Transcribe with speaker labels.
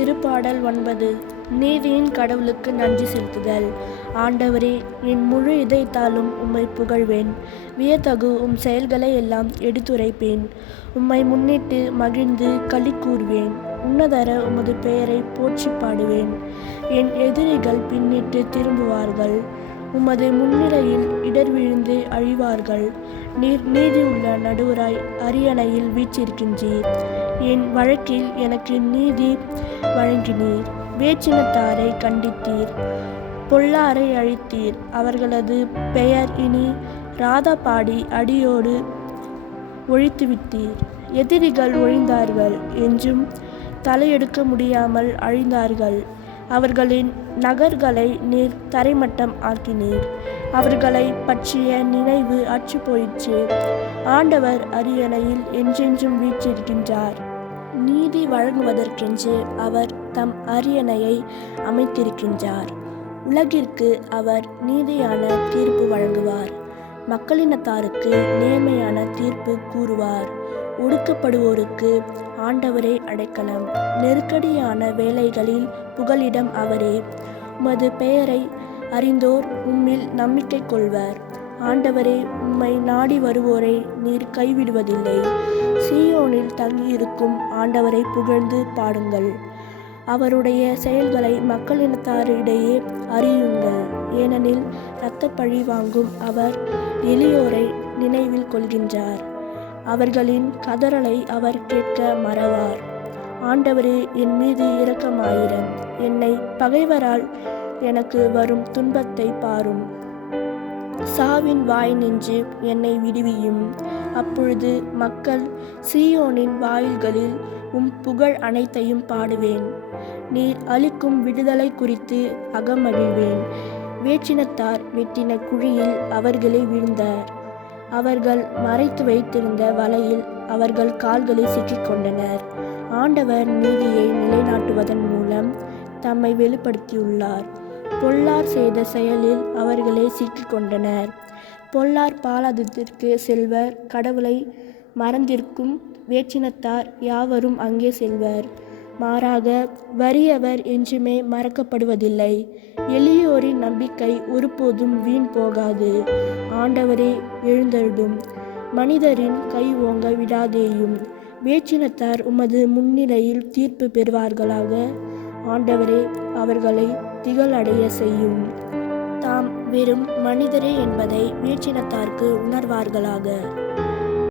Speaker 1: திருப்பாடல் ஒன்பது. நீதியின் கடவுளுக்கு நன்றி செலுத்துதல். ஆண்டவரே என் முழு இதயத்தாலும் உம்மை புகழ்வேன். வியத்தகு உம் செயல்களை எல்லாம் எடுத்துரைப்பேன். உம்மை முன்னிட்டு மகிழ்ந்து களி கூறுவேன் உன்னதர உமது பெயரை போற்றி பாடுவேன். என் எதிரிகள் பின்னிட்டு திரும்புவார்கள். உமது முன்னிலையில் இடர் விழுந்து அழிவார்கள். நீர் நீதி உள்ள நடுவராய் அரியணையில் வீச்சிருக்கின்றீர் என் வழக்கில் எனக்கு நீதி வழங்கினீர். வேச்சினத்தாரை கண்டித்தீர். பொல்லாரை அழித்தீர். அவர்களது பெயர் இனி ராதபாடி அடியோடு ஒழித்துவிட்டீர். எதிரிகள் ஒழிந்தார்கள் என்றும் தலையெடுக்க முடியாமல் அழிந்தார்கள். அவர்களின் நகர்களை நீர் தரைமட்டம் ஆக்கினீர். அவர்களை பற்றிய நினைவு அற்று போயிற்று ஆண்டவர் அரியணையில் என்றென்றும் வீற்றிருக்கின்றார். நீதி வழங்குவதற்கென்று அவர் தம் அரியணையை அமைத்திருக்கின்றார். உலகிற்கு அவர் நீதியான தீர்ப்பு வழங்குவார். மக்களினத்தாருக்கு நேர்மையான தீர்ப்பு கூறுவார். ஒடுக்கப்படுவோருக்கு ஆண்டவரே அடைக்கலம். நெருக்கடியான வேலைகளில் புகலிடம் அவரே. உமது பெயரை அறிந்தோர் உம்மில் நம்பிக்கை கொள்வர். ஆண்டவரே உம்மை நாடி வருவோரை நீர் கைவிடுவதில்லை. சீயோனில் தங்கியிருக்கும் ஆண்டவரை புகழ்ந்து பாடுங்கள். அவருடைய செயல்களை மக்களினத்தாரிடையே அறியுங்கள். ஏனெனில் இரத்தப்பழி வாங்கும் அவர் எளியோரை நினைவில் கொள்கின்றார். அவர்களின் கதறலை அவர் கேட்க மறவார். ஆண்டவரே என் மீது இரக்கமாயிரம் என்னை பகைவரால் எனக்கு வரும் துன்பத்தை பாரும். சாவின் வாய் நின்று என்னை விடுவியும். அப்பொழுது மக்கள் சீயோனின் வாயில்களில் உம் புகழ் அனைத்தையும் பாடுவேன். நீர் அளிக்கும் விடுதலை குறித்து அகமகிழ்வேன். வேற்றினத்தார் வெட்டின குழியில் அவர்களே விழுந்தார். அவர்கள் மறைத்து வைத்திருந்த வலையில் அவர்கள் கால்களை சிக்கிக்கொண்டனர் ஆண்டவர் நீதியை நிலைநாட்டுவதன் மூலம் தம்மை வெளிப்படுத்தியுள்ளார். பொல்லார் செய்த செயலில் அவர்களே சிக்கிக்கொண்டனர். பொல்லார் பாலாதத்திற்கு செல்வர் கடவுளை மறந்திருக்கும் வேற்றினத்தார் யாவரும் அங்கே செல்வர். மாறாக வறியவர் என்றுமே மறக்கப்படுவதில்லை. எளியோரின் நம்பிக்கை ஒருபோதும் வீண் போகாது. ஆண்டவரே எழுந்தருடும் மனிதரின் கை ஓங்க விடாதேயும். வேற்றினத்தார் உமது முன்னிலையில் தீர்ப்பு பெறுவார்களாக. ஆண்டவரே அவர்களை திகழடைய செய்யும். தாம் வெறும் மனிதரே என்பதை வீழ்ச்சினத்தார்க்கு உணர்வார்களாக.